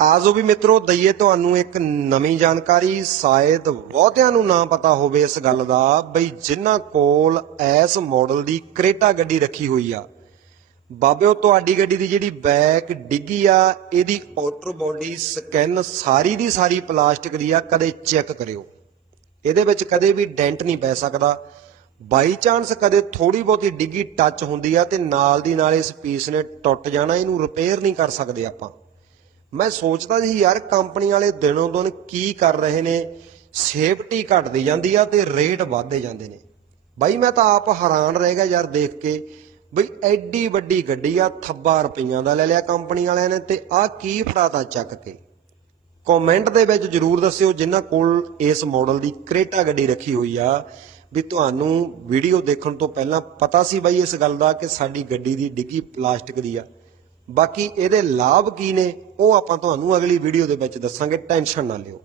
ਆਜੋ ਵੀ ਮਿੱਤਰੋ, ਦਈਏ ਤੁਹਾਨੂੰ ਇੱਕ ਨਵੀਂ ਜਾਣਕਾਰੀ। ਸ਼ਾਇਦ ਬਹੁਤਿਆਂ ਨੂੰ ਨਾ ਪਤਾ ਹੋਵੇ ਇਸ ਗੱਲ ਦਾ, ਬਈ ਜਿਨ੍ਹਾਂ ਕੋਲ ਐਸ ਮਾਡਲ ਦੀ ਕ੍ਰੇਟਾ ਗੱਡੀ ਰੱਖੀ ਹੋਈ ਆ। ਬਾਬਿਓ, ਤੁਹਾਡੀ ਗੱਡੀ ਦੀ ਜਿਹੜੀ ਬੈਕ ਡਿੱਗੀ ਆ, ਇਹਦੀ ਆਊਟਰ ਬੋਡੀ ਸਕੈਨ ਸਾਰੀ ਦੀ ਸਾਰੀ ਪਲਾਸਟਿਕ ਦੀ ਆ, ਕਦੇ ਚੈੱਕ ਕਰਿਓ। ਇਹਦੇ ਵਿੱਚ ਕਦੇ ਵੀ ਡੈਂਟ ਨਹੀਂ ਪੈ ਸਕਦਾ। ਬਾਈ ਚਾਂਸ ਕਦੇ ਥੋੜੀ ਬਹੁਤੀ ਡਿੱਗੀ ਟੱਚ ਹੁੰਦੀ ਆ, ਤੇ ਨਾਲ ਦੀ ਨਾਲ ਇਸ ਪੀਸ ਨੇ ਟੁੱਟ ਜਾਣਾ, ਇਹਨੂੰ ਰਿਪੇਅਰ ਨਹੀਂ ਕਰ ਸਕਦੇ ਆਪਾਂ। ਮੈਂ ਸੋਚਦਾ ਸੀ, ਯਾਰ ਕੰਪਨੀ ਵਾਲੇ ਦਿਨੋਂ ਦਿਨ ਕੀ ਕਰ ਰਹੇ ਨੇ ਸੇਫਟੀ ਘਟਦੀ ਜਾਂਦੀ ਆ ਤੇ ਰੇਟ ਵਧਦੇ ਜਾਂਦੇ ਨੇ। ਬਾਈ, ਮੈਂ ਤਾਂ ਆਪ ਹੈਰਾਨ ਰਹਿ ਗਿਆ ਯਾਰ ਦੇਖ ਕੇ ਬਈ ਐਡੀ ਵੱਡੀ ਗੱਡੀ ਆ, ਥੱਬਾ ਰੁਪਈਆਂ ਦਾ ਲੈ ਲਿਆ ਕੰਪਨੀ ਵਾਲਿਆਂ ਨੇ ਤੇ ਆ ਕੀ ਫੜਾਤਾ ਚੱਕ ਕੇ? ਕਮੈਂਟ ਦੇ ਵਿੱਚ ਜਰੂਰ ਦੱਸਿਓ ਜਿਨ੍ਹਾਂ ਕੋਲ ਇਸ ਮਾਡਲ ਦੀ ਕ੍ਰੇਟਾ ਗੱਡੀ ਰੱਖੀ ਹੋਈ ਆ ਵੀ ਤੁਹਾਨੂੰ ਵੀਡੀਓ ਦੇਖਣ ਤੋਂ ਪਹਿਲਾਂ ਪਤਾ ਸੀ ਬਾਈ ਇਸ ਗੱਲ ਦਾ ਕਿ ਸਾਡੀ ਗੱਡੀ ਦੀ ਡਿੱਗੀ ਪਲਾਸਟਿਕ ਦੀ ਆ। ਬਾਕੀ ਇਹਦੇ ਲਾਭ ਕੀ ਨੇ ਉਹ ਆਪਾਂ ਤੁਹਾਨੂੰ ਅਗਲੀ ਵੀਡੀਓ ਦੇ ਵਿੱਚ ਦੱਸਾਂਗੇ, ਟੈਨਸ਼ਨ ਨਾ ਲਿਓ।